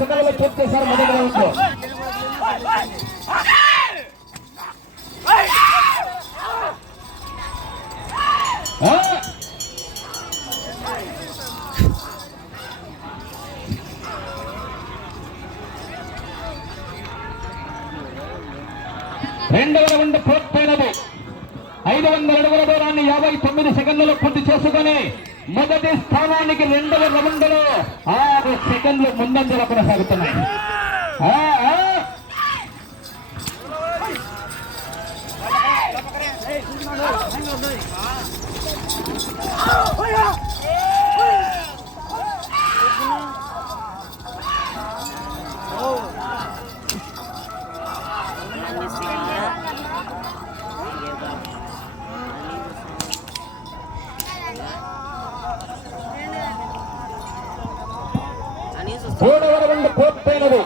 సెకండ్లలో పూర్తి చేశారు మొదటి రౌండ్. రెండవ రౌండ్ పూర్తయినది. 500 అడుగుల దూరాన్ని 59 సెకండ్లలో పూర్తి చేసుకుని మొదటి స్థానానికి రెండవ రౌండ్లో 6 సెకండ్లు ముందంజలో కొనసాగుతున్నాయి. మూడవ రౌండ్ పూర్తయినది.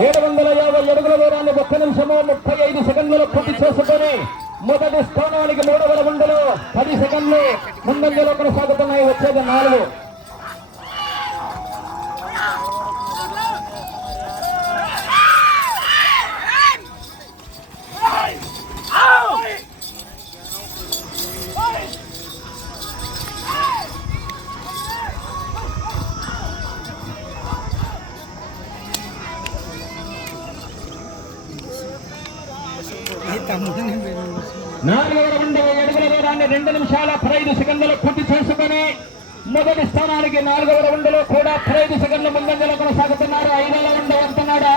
750 అడుగుల దూరాన్ని 1 నిమిషము 35 సెకండ్లలో పూర్తి చేసుకొని మొదటి స్థానానికి మూడవ రౌండ్లో 10 సెకండ్లు ముందంజలో కొనసాగుతున్నాయి. వచ్చేది 4. నాలుగవ రౌండ్ 7 అడుగుల దూరాన్ని 2 నిమిషాల 15 సెకండ్లలో పూర్తి చేసుకుని మొదటి స్థానానికి 4వ రౌండ్లో కూడా 15 సెకండ్ల ముందంజలో కొనసాగుతున్నారు. 5వ రౌండ్ వస్తున్నాడా?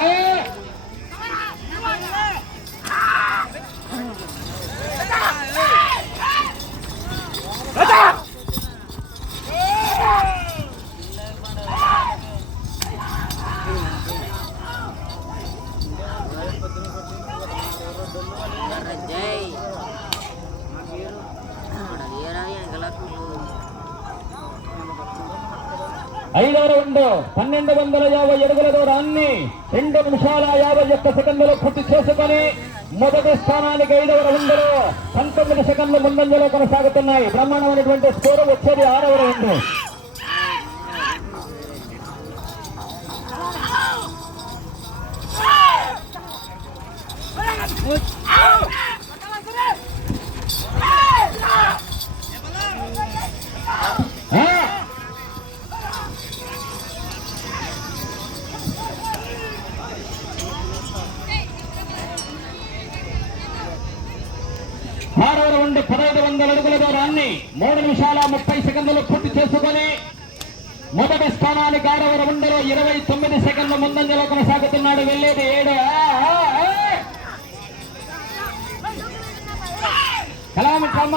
ఐదవ రౌండ్ 1250 అడుగుల దూరాన్ని 2 నిమిషాల 51 సెకండ్లలో పూర్తి చేసుకొని మొదటి స్థానానికి 5వ రౌండ్లో 19 సెకండ్ల ముందంజలో కొనసాగుతున్నాయి. బ్రహ్మాండమైనటువంటి స్కోరు. వచ్చేది 6వ రౌండ్. ఆరవ రౌండ్ 1500 అడుగుల దూరాన్ని 3 నిమిషాల 30 సెకండ్లు పూర్తి చేసుకొని మొదటి స్థానానికి 6వ రౌండ్లో 29 సెకండ్ల ముందంజలో కొనసాగుతున్నాడు. వెళ్ళేది 7. కలామిట్రమ్మ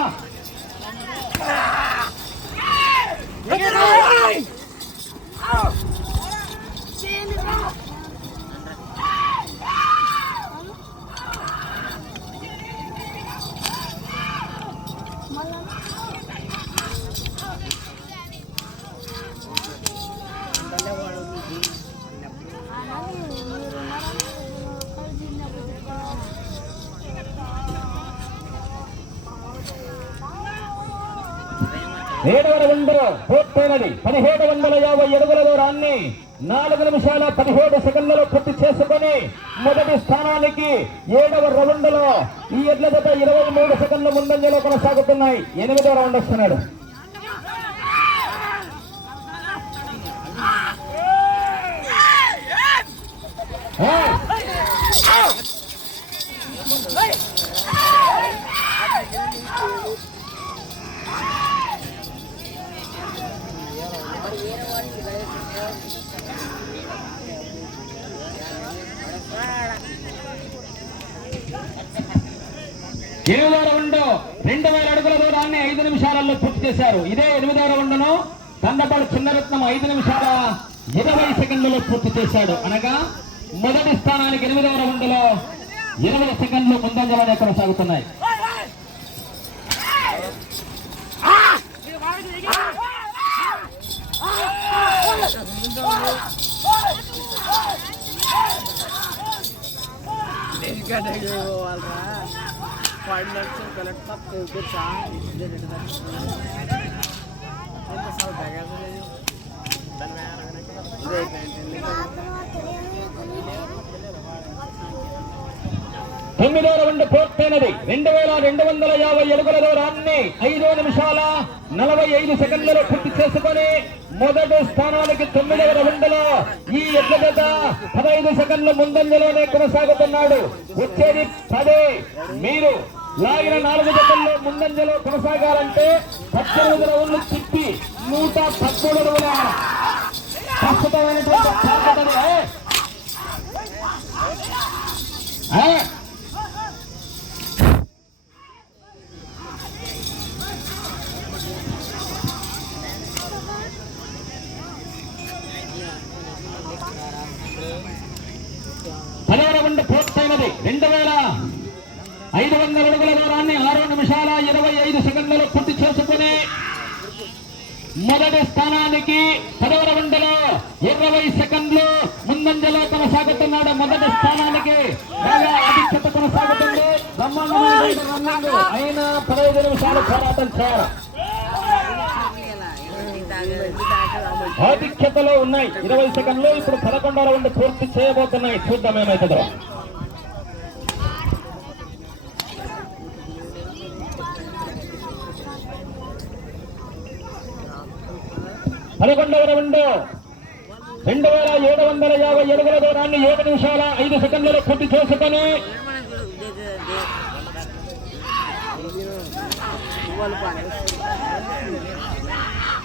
ఏడవ రౌండ్ పూర్తయినది. 1750 అడుగుల దూరాన్ని 4 నిమిషాల 17 సెకండ్లలో పూర్తి చేసుకొని మొదటి స్థానానికి 7వ రౌండ్లో ఈ ఎడ్ల జత 23 సెకండ్ల ముందంజలో కొనసాగుతున్నాయి. 8వ రౌండ్ వస్తున్నాడు. ఎనిమిదవ రౌండ్ 2000 అడుగుల దూరాన్ని 5 నిమిషాలలో పూర్తి చేశారు. ఇదే 8వ రౌండ్ను కందపాడు చిన్నరత్నం 5 నిమిషాల 20 సెకండ్లలో పూర్తి చేశాడు. అనగా మొదటి స్థానానికి 8వ రౌండ్లో 20 సెకండ్లు ముందంజలోనే కొనసాగుతున్నాయి. 9వ రౌండ్ పూర్తయినది. 2250 అడుగుల దూరాన్ని 5 నిమిషాల 45 సెకండ్లలో పూర్తి చేసుకొని మొదటి స్థానానికి 9వ రౌండ్లో ఈ ఎడ్ల జత 15 సెకండ్ల ముందంజలోనే కొనసాగుతున్నాడు. వచ్చేది 10. మీరు లాగిన 4 జతల్లో ముందంజలో కొనసాగాలంటే 18 రౌండ్లు తిప్పి 113 అడుగుల ప్రస్తుతమైనటువంటి రౌండ్ పూర్తయినది. 2500 అడుగుల దూరాన్ని 6 నిమిషాల 25 సెకండ్లలో పూర్తి చేసుకుని మొదటి స్థానానికి 10వ రౌండ్లో 20 సెకండ్లు ముందంజలో కొనసాగుతున్నాడు. మొదటి స్థానానికి ఆధిక్యత కొనసాగుతుంది. అయినా 15 నిమిషాలు పోరాటం చేయాలి. ఆధిక్యతలో ఉన్నాయి 20 సెకండ్లు. ఇప్పుడు 11వ రౌండ్ పూర్తి చేయబోతున్నాయి. చూద్దాం ఏమవుతుందో. పదకొండవ రౌండ్ 2750 అడుగుల దూరాన్ని 7 నిమిషాల 5 సెకండ్లలో పూర్తి చేసుకొని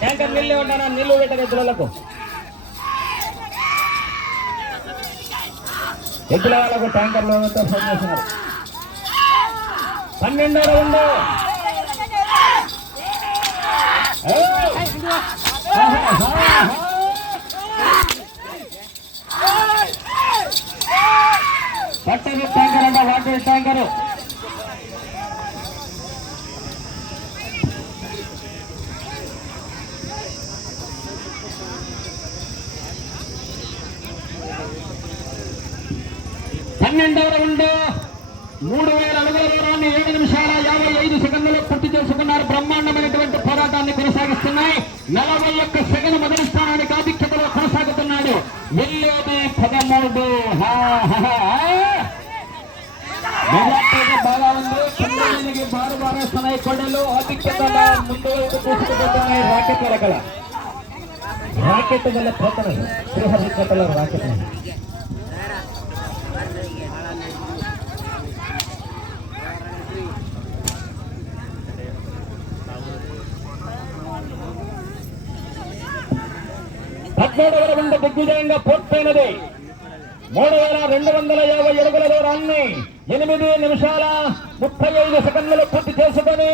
ట్యాంకర్ నీళ్ళు ఉంటానా? నీళ్లు పెట్టరు ఎద్దులకు. ఎద్దుల వాళ్ళకు ట్యాంకర్లు ఫోన్ చేస్తున్నారు. 12వ రౌండ్ పట్టది ట్యాంకర్ అంట. వాటర్ ట్యాంకరు పన్నెండవ రౌండ్ 3000 అడుగుల దూరాన్ని 7 నిమిషాల 55 సెకండ్లలో పూర్తి చేసుకున్నారు. బ్రహ్మాండమైనటువంటి పోరాటాన్ని కొనసాగిస్తున్నాయి. 41 సెకండ్ మొదటి స్థానానికి ఆధిక్యతలో కొనసాగుతున్నాడు. వెళ్ళేది 13. బాగా ఉంది. 9కి బారు బారేస్తున్నాయి. కొడలు ఆధిక్యతలో ముందు వైపు తీసుకుపోతున్నాయి. రాకెట్ వెలకల రాకెట్ వల్ల పోతున్నాయి. శ్రీహరికతలో రాకెట్ 13వ రౌండ్ దిగ్విజయంగా పూర్తయినది. 3250 అడుగుల దూరాన్ని 8 నిమిషాల 35 సెకండ్లలో పూర్తి చేసుకొని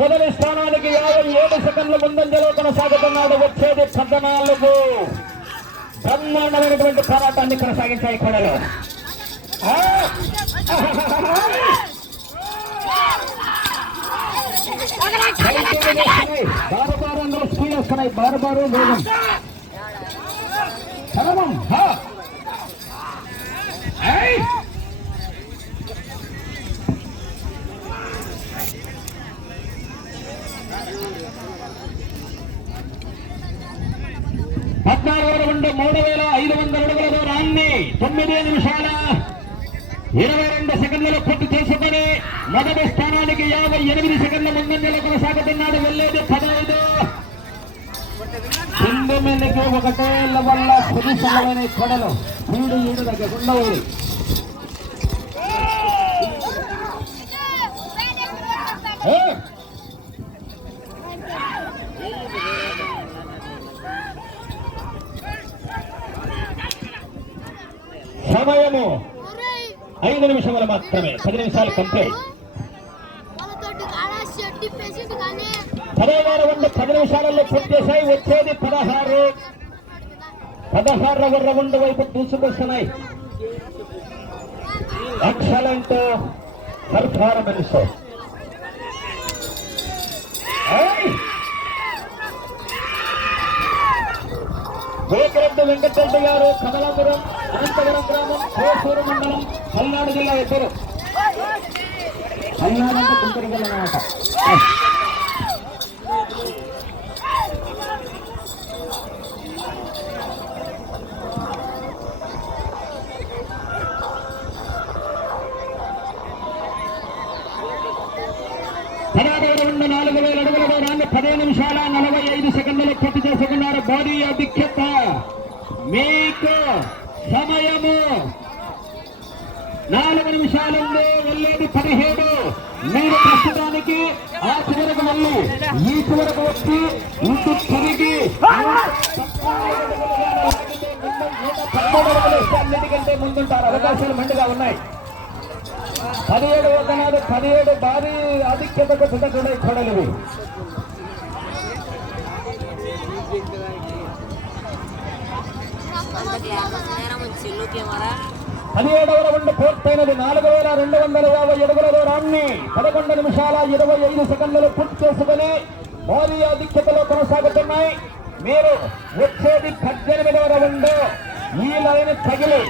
మొదటి స్థానానికి 57 సెకండ్ల ముందంజలో కొనసాగుతున్నాడు. వచ్చేది 14. బ్రహ్మాండమైనటువంటి పోరాటాన్ని కొనసాగించాయి కొడలు. బారుబారు స్పీడ్ వస్తున్నాయి. బారుబారు వేగం సమయం. రౌండ్ 3500 అడుగుల దూరాన్ని 9 నిమిషాల 22 సెకండ్లలో పూర్తి చేసుకొని మొదటి స్థానానికి 58 సెకండ్ల ముందంజలో కొనసాగుతున్నాడు. వెళ్ళేది 15. కింది మీదకి ఒకటే వల్ల సుదీసమైన కొడలు వీడు ఈడు దగ్గరకుండా ఊరి సమయము 5 నిమిషములు మాత్రమే. 10 నిమిషాలు కంప్లీట్. 10వ రౌండ్ 10 నిమిషాలలో పూర్తి చేశాయి. వచ్చేది 16. 16వ రౌండ్ వైపు దూసుకొస్తున్నాయి. Excellent performance. గోకరెడ్డి వెంకటరెడ్డి గారు, కమలాపురం, అనంతపురం గ్రామం, కోసూరు మండలం, పల్నాడు జిల్లా. ఇద్దరు పల్నాడు అంటే గుంటూరు జిల్లా అన్నమాట. రౌండ్ 4000 అడుగుల దూరాన్ని 15 నిమిషాల 45 సెకండ్లలో పూర్తి చేసుకున్నారు. భారీ ఆధిక్యత. మీకు సమయము 4 నిమిషాలుంది. వెళ్ళేది 17. మీరు ప్రస్తుతానికి ఆ చివరకు వెళ్ళి ఈ చివరకు వచ్చి ఇంటి తిరిగి అన్నిటికంటే ముందుంటారు. అవకాశాలు మెండుగా ఉన్నాయి. 17 వద్దనాడు 17 భారీ ఆధిక్యతకు సిద్ధపడే కొడలివి. పదిహేడవ రౌండ్ పూర్తయినది. 4250 అడుగుల దూరాన్ని 11 నిమిషాల 25 సెకండ్లు పూర్తి చేసుకుని భారీ ఆధిక్యతలో కొనసాగుతున్నాయి. మీరు వచ్చేది 18వ రౌండ్. ఈ లైన్ తగిలి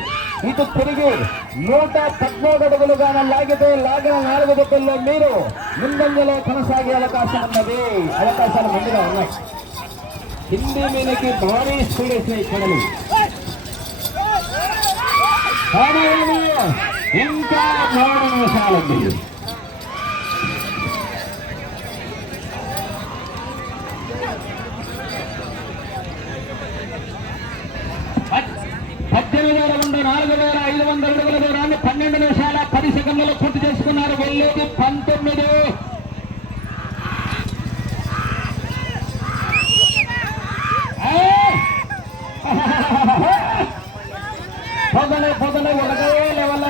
ఇటు తిరిగి 113 అడుగులుగా లాగితే లాగిన 4 దిక్కుల్లో మీరు ముందంజలో కొనసాగే అవకాశం ఉన్నది. అవకాశాలు ముందుగా ఉన్నాయి. హిందీ మీదకి భారీ స్పీడ్ వేసినాయి కడలు. ఇంకా 3 నిమిషాలుంది. రౌండ్ 4500 అడుగుల దూరాన్ని 12 నిమిషాల 10 సెకండ్లలో పూర్తి చేసుకున్నారు. వెళ్ళేది 19. పొద్దున ఒకటే లెవెల్లో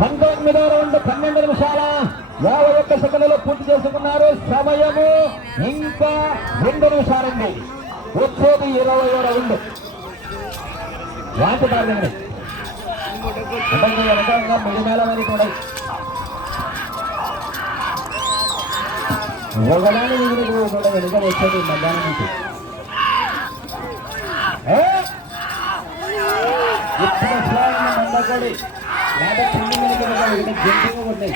పంతొమ్మిదో రౌండ్ 12 నిమిషాల 51 సెకండ్లలో పూర్తి చేసుకున్నారు. సమయము ఇంకా 2 నిమిషాలుంది. వచ్చేది 20వ రౌండ్. వాటి బాగండి వెనకంగా 3 వేల మంది కూడా ఒకదాని మిగిలి కూడా వెనుక వచ్చేది మధ్యాహ్నం నుంచి. మందకొడి లేదా పిండి మీద జంతువు ఉన్నాయి.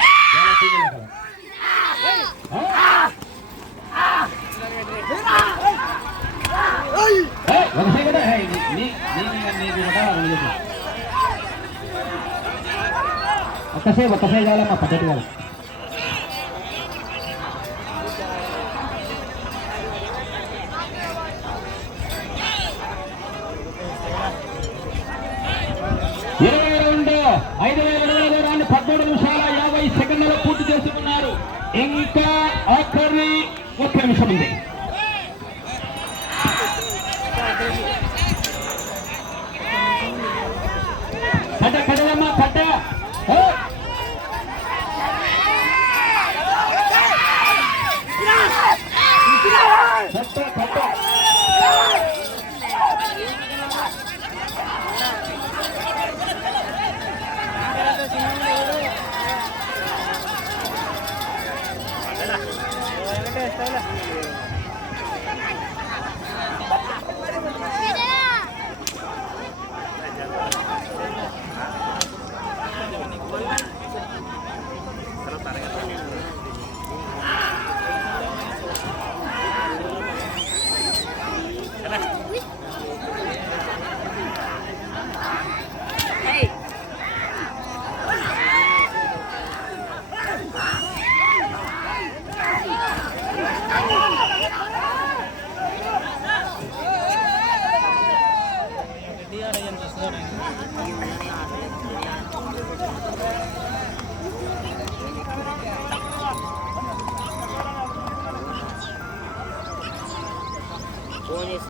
ఒక్కసే కావాలమ్మా పద్ధతి కాదు. రౌండ్ 5000 అడుగుల దూరాన్ని 13 నిమిషాల 50 సెకండ్లలో పూర్తి చేసుకున్నారు. ఇంకా ఆఖరి 1 నిమిషం ఉంది. పడ్డమ్మా పడ్డ